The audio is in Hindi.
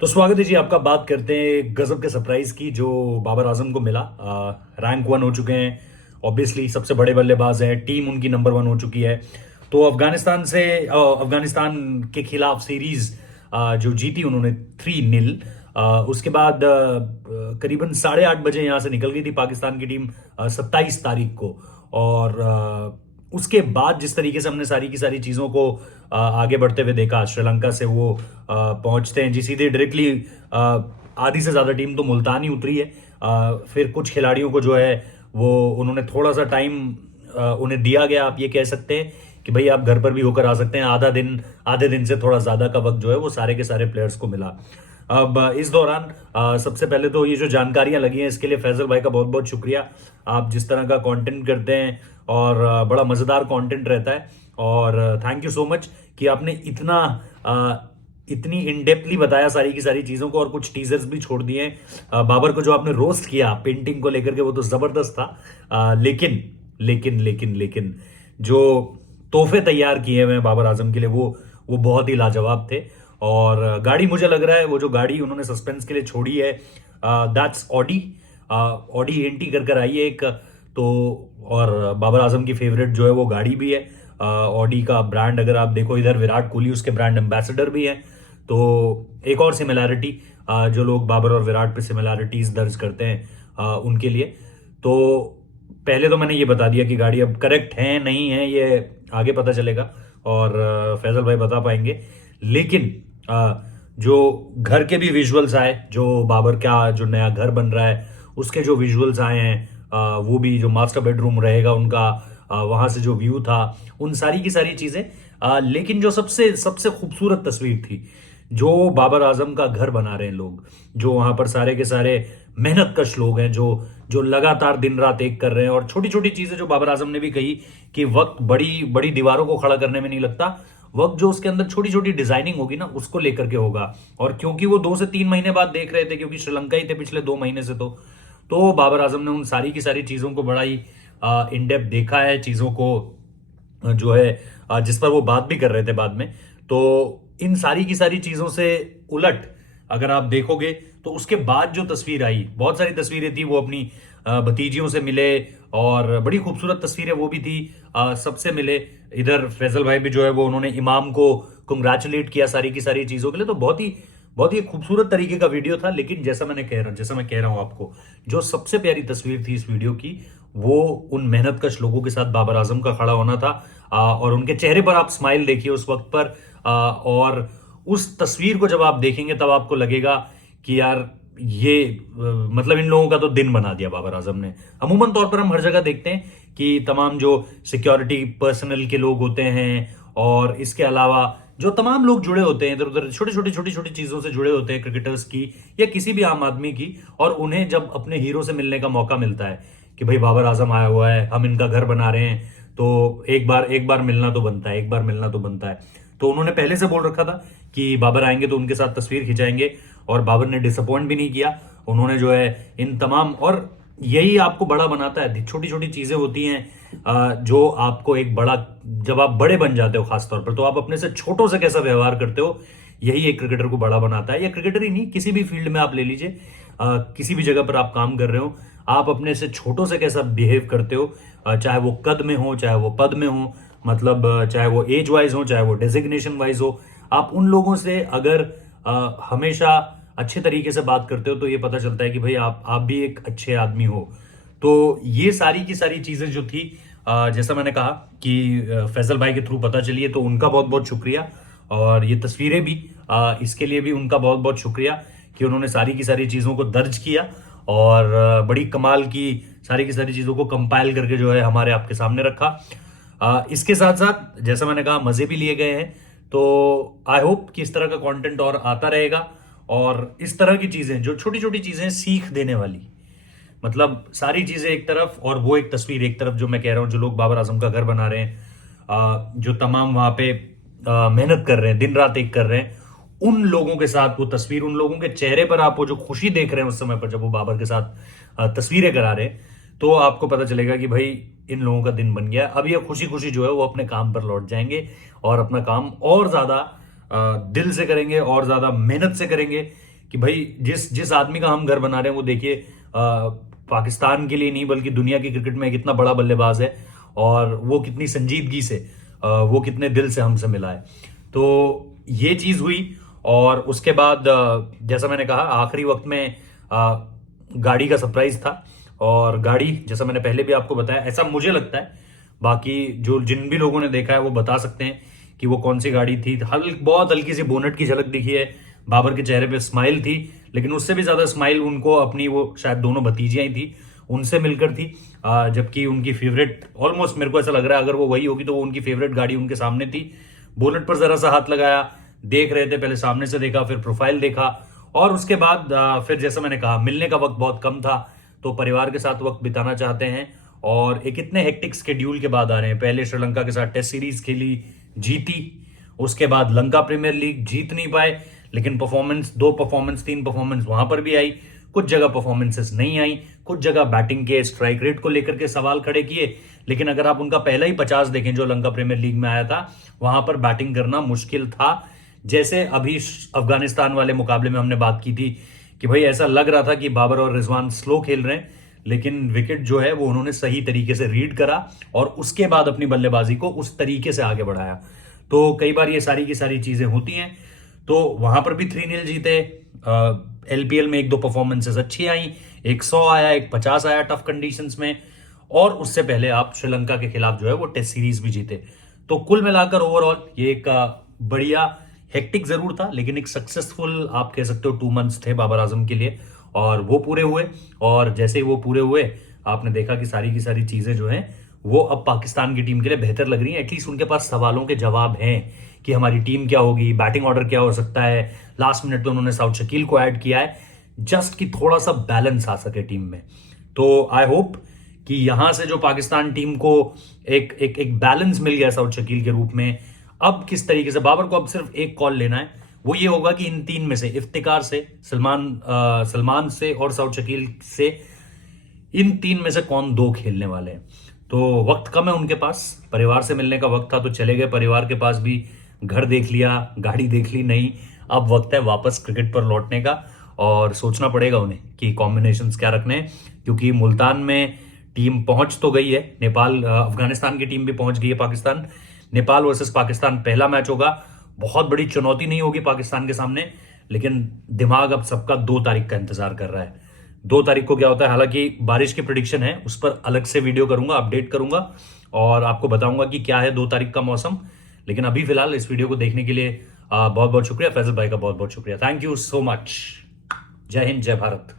तो स्वागत है जी आपका। बात करते हैं गजब के सरप्राइज की जो बाबर आजम को मिला। रैंक 1 हो चुके हैं, ऑब्वियसली सबसे बड़े बल्लेबाज हैं, टीम उनकी नंबर 1 हो चुकी है। तो अफगानिस्तान के खिलाफ सीरीज जो जीती उन्होंने 3-0। उसके बाद करीबन 8:30 बजे यहाँ से निकल गई थी पाकिस्तान की टीम 27 तारीख को। और उसके बाद जिस तरीके से हमने सारी की सारी चीज़ों को आगे बढ़ते हुए देखा, श्रीलंका से वो पहुंचते हैं जी सीधे डायरेक्टली। आधी से ज़्यादा टीम तो मुल्तान ही उतरी है। फिर कुछ खिलाड़ियों को जो है वो उन्होंने थोड़ा सा टाइम उन्हें दिया गया। आप ये कह सकते हैं कि भाई आप घर पर भी होकर आ सकते हैं। आधे दिन से थोड़ा ज़्यादा का वक्त जो है वो सारे के सारे प्लेयर्स को मिला। अब इस दौरान सबसे पहले तो ये जो जानकारियां लगी हैं इसके लिए फैजल भाई का बहुत बहुत शुक्रिया। आप जिस तरह का कंटेंट करते हैं और बड़ा मज़ेदार कंटेंट रहता है, और थैंक यू सो मच कि आपने इतनी इन डेप्थली बताया सारी की सारी चीज़ों को, और कुछ टीजर्स भी छोड़ दिए हैं। बाबर को जो आपने रोस्ट किया पेंटिंग को लेकर के वो तो ज़बरदस्त था। लेकिन लेकिन लेकिन लेकिन जो तोहफे तैयार किए हुए हैं बाबर आजम के लिए वो बहुत ही लाजवाब थे। और गाड़ी मुझे लग रहा है वो जो गाड़ी उन्होंने सस्पेंस के लिए छोड़ी है दैट्स ऑडी एनटी कर आई है एक। तो और बाबर आजम की फेवरेट जो है वो गाड़ी भी है ऑडी का ब्रांड। अगर आप देखो इधर विराट कोहली उसके ब्रांड एम्बेसडर भी हैं। तो एक और सिमिलैरिटी जो लोग बाबर और विराट पे सिमिलैरिटीज दर्ज करते हैं उनके लिए। तो पहले तो मैंने ये बता दिया कि गाड़ी अब करेक्ट है नहीं है ये आगे पता चलेगा, और फैजल भाई बता पाएंगे। लेकिन जो घर के भी विजुअल्स आए, जो बाबर का जो नया घर बन रहा है उसके जो विजुअल्स आए हैं, वो भी जो मास्टर बेडरूम रहेगा उनका, वहां से जो व्यू था, उन सारी की सारी चीजें। लेकिन जो सबसे सबसे खूबसूरत तस्वीर थी, जो बाबर आजम का घर बना रहे हैं लोग, जो वहां पर सारे के सारे मेहनतकश लोग हैं, जो जो लगातार दिन रात एक कर रहे हैं। और छोटी छोटी चीजें जो बाबर आजम ने भी कही कि वक्त बड़ी बड़ी दीवारों को खड़ा करने में नहीं लगता, वक्त जो उसके अंदर छोटी छोटी डिजाइनिंग होगी ना उसको लेकर के होगा। और क्योंकि वो 2 से 3 महीने बाद देख रहे थे, क्योंकि श्रीलंका ही थे पिछले 2 महीने से, तो बाबर आजम ने उन सारी की सारी चीजों को बड़ा ही इन डेप्थ देखा है, चीजों को जो है जिस पर वो बात भी कर रहे थे बाद में। तो इन सारी की सारी चीजों से उलट अगर आप देखोगे तो उसके बाद जो तस्वीर आई, बहुत सारी तस्वीरें थी, वो अपनी भतीजियों से मिले और बड़ी खूबसूरत तस्वीरें वो भी थी, सबसे मिले। इधर फैजल भाई भी जो है वो उन्होंने इमाम को कंग्रेचुलेट किया सारी की सारी चीजों के लिए। तो बहुत ही खूबसूरत तरीके का वीडियो था। लेकिन जैसा मैं कह रहा हूं आपको, जो सबसे प्यारी तस्वीर थी इस वीडियो की, वो उन मेहनतकश लोगों के साथ बाबर आजम का खड़ा होना था। और उनके चेहरे पर आप स्माइल देखिए उस वक्त पर। और उस तस्वीर को जब आप देखेंगे तब आपको लगेगा कि यार ये मतलब इन लोगों का तो दिन बना दिया बाबर आजम ने। अमूमन तौर पर हम हर जगह देखते हैं कि तमाम जो सिक्योरिटी पर्सनल के लोग होते हैं और इसके अलावा जो तमाम लोग जुड़े होते हैं इधर उधर छोटी छोटी चीजों से जुड़े होते हैं, क्रिकेटर्स की या किसी भी आम आदमी की, और उन्हें जब अपने हीरो से मिलने का मौका मिलता है कि भाई बाबर आजम आया हुआ है, हम इनका घर बना रहे हैं, तो एक बार मिलना तो बनता है, एक बार मिलना तो बनता है। तो उन्होंने पहले से बोल रखा था कि बाबर आएंगे तो उनके साथ तस्वीर खिंचाएंगे, और बाबर ने डिसअपॉइंट भी नहीं किया। उन्होंने जो है इन तमाम, और यही आपको बड़ा बनाता है, छोटी छोटी चीजें होती हैं जो आपको एक बड़ा, जब आप बड़े बन जाते हो खासतौर पर, तो आप अपने से छोटों से कैसा व्यवहार करते हो, यही एक क्रिकेटर को बड़ा बनाता है। या क्रिकेटर ही नहीं, किसी भी फील्ड में आप ले लीजिए, किसी भी जगह पर आप काम कर रहे हो, आप अपने से छोटों से कैसा बिहेव करते हो, चाहे वो कद में हो, चाहे वो पद में हो, मतलब चाहे वो एज वाइज हो, चाहे वो डेजिग्नेशन वाइज हो, आप उन लोगों से अगर हमेशा अच्छे तरीके से बात करते हो तो ये पता चलता है कि भाई आप भी एक अच्छे आदमी हो। तो ये सारी की सारी चीजें जो थी, जैसा मैंने कहा कि फैजल भाई के थ्रू पता चली है, तो उनका बहुत बहुत शुक्रिया। और ये तस्वीरें भी, इसके लिए भी उनका बहुत बहुत शुक्रिया कि उन्होंने सारी की सारी चीजों को दर्ज किया और बड़ी कमाल की सारी चीजों को कंपाइल करके जो है हमारे आपके सामने रखा। इसके साथ साथ जैसा मैंने कहा मजे भी लिए गए हैं। तो आई होप कि इस तरह का कंटेंट और आता रहेगा, और इस तरह की चीजें, जो छोटी छोटी चीजें सीख देने वाली, मतलब सारी चीजें एक तरफ और वो एक तस्वीर एक तरफ, जो मैं कह रहा हूं, जो लोग बाबर आजम का घर बना रहे हैं, जो तमाम वहां पे मेहनत कर रहे हैं, दिन रात एक कर रहे हैं, उन लोगों के साथ वो तस्वीर, उन लोगों के चेहरे पर आप वो जो खुशी देख रहे हैं उस समय पर जब वो बाबर के साथ तस्वीरें करा रहे हैं, तो आपको पता चलेगा कि भाई इन लोगों का दिन बन गया। अब ये खुशी खुशी जो है वो अपने काम पर लौट जाएंगे और अपना काम और ज्यादा दिल से करेंगे और ज्यादा मेहनत से करेंगे, कि भाई जिस जिस आदमी का हम घर बना रहे हैं वो देखिए पाकिस्तान के लिए नहीं बल्कि दुनिया की क्रिकेट में कितना बड़ा बल्लेबाज है, और वो कितनी संजीदगी से वो कितने दिल से हमसे मिला है। तो ये चीज हुई। और उसके बाद जैसा मैंने कहा आखिरी वक्त में गाड़ी का सरप्राइज था। और गाड़ी जैसा मैंने पहले भी आपको बताया, ऐसा मुझे लगता है, बाकी जो जिन भी लोगों ने देखा है वो बता सकते हैं कि वो कौन सी गाड़ी थी। बहुत हल्की सी बोनट की झलक दिखी है, बाबर के चेहरे पे स्माइल थी, लेकिन उससे भी ज्यादा स्माइल उनको अपनी वो शायद दोनों भतीजियां ही थी उनसे मिलकर थी। जबकि उनकी फेवरेट, ऑलमोस्ट मेरे को ऐसा लग रहा है अगर वो वही होगी तो वो उनकी फेवरेट गाड़ी उनके सामने थी। बोनट पर जरा सा हाथ लगाया, देख रहे थे, पहले सामने से देखा, फिर प्रोफाइल देखा, और उसके बाद फिर जैसा मैंने कहा मिलने का वक्त बहुत कम था, तो परिवार के साथ वक्त बिताना चाहते हैं। और एक इतने हेक्टिक स्केड्यूल के बाद आ रहे हैं। पहले श्रीलंका के साथ टेस्ट सीरीज खेली, जीती, उसके बाद लंका प्रीमियर लीग जीत नहीं पाए, लेकिन परफॉर्मेंस, 2 परफॉर्मेंस 3 परफॉर्मेंस वहां पर भी आई। कुछ जगह परफॉर्मेंसेस नहीं आई, कुछ जगह बैटिंग के स्ट्राइक रेट को लेकर के सवाल खड़े किए। लेकिन अगर आप उनका पहला ही 50 देखें जो लंका प्रीमियर लीग में आया था, वहां पर बैटिंग करना मुश्किल था। जैसे अभी अफगानिस्तान वाले मुकाबले में हमने बात की थी कि भाई ऐसा लग रहा था कि बाबर और रिजवान स्लो खेल रहे हैं, लेकिन विकेट जो है वो उन्होंने सही तरीके से रीड करा और उसके बाद अपनी बल्लेबाजी को उस तरीके से आगे बढ़ाया। तो कई बार ये सारी की सारी चीजें होती हैं। तो वहां पर भी 3-0 जीते। एलपीएल में 1-2 परफॉर्मेंसेस अच्छी आई, एक 100 आया, एक 50 आया टफ कंडीशंस में, और उससे पहले आप श्रीलंका के खिलाफ जो है वो टेस्ट सीरीज भी जीते। तो कुल मिलाकर ओवरऑल ये एक बढ़िया, हेक्टिक जरूर था, लेकिन एक सक्सेसफुल आप कह सकते हो 2 मंथ्स थे बाबर आजम के लिए, और वो पूरे हुए। और जैसे ही वो पूरे हुए आपने देखा कि सारी की सारी चीजें जो हैं वो अब पाकिस्तान की टीम के लिए बेहतर लग रही हैं। एटलीस्ट उनके पास सवालों के जवाब हैं कि हमारी टीम क्या होगी, बैटिंग ऑर्डर क्या हो सकता है। लास्ट मिनट पे उन्होंने साउथ शकील को ऐड किया है जस्ट कि थोड़ा सा बैलेंस आ सके टीम में। तो आई होप कि यहां से जो पाकिस्तान टीम को एक एक एक बैलेंस मिल गया साउथ शकील के रूप में। अब किस तरीके से बाबर को अब सिर्फ एक कॉल लेना है, वो ये होगा कि इन 3 में से, इफ्तिकार से, सलमान से और साउथ शकील से, इन 3 में से कौन 2 खेलने वाले हैं। तो वक्त कम है उनके पास, परिवार से मिलने का वक्त था तो चले गए परिवार के पास भी, घर देख लिया, गाड़ी देख ली, नहीं, अब वक्त है वापस क्रिकेट पर लौटने का। और सोचना पड़ेगा उन्हें कि कॉम्बिनेशंस क्या रखने हैं, क्योंकि मुल्तान में टीम पहुंच तो गई है, नेपाल, अफगानिस्तान की टीम भी पहुंच गई है पाकिस्तान। नेपाल वर्सेस पाकिस्तान पहला मैच होगा, बहुत बड़ी चुनौती नहीं होगी पाकिस्तान के सामने, लेकिन दिमाग अब सबका 2 तारीख का इंतजार कर रहा है। 2 तारीख को क्या होता है, हालांकि बारिश की प्रिडिक्शन है, उस पर अलग से वीडियो करूंगा, अपडेट करूंगा और आपको बताऊंगा कि क्या है 2 तारीख का मौसम। लेकिन अभी फिलहाल इस वीडियो को देखने के लिए बहुत बहुत शुक्रिया, फैजल भाई का बहुत बहुत शुक्रिया। Thank you so much. जय हिंद, जय भारत।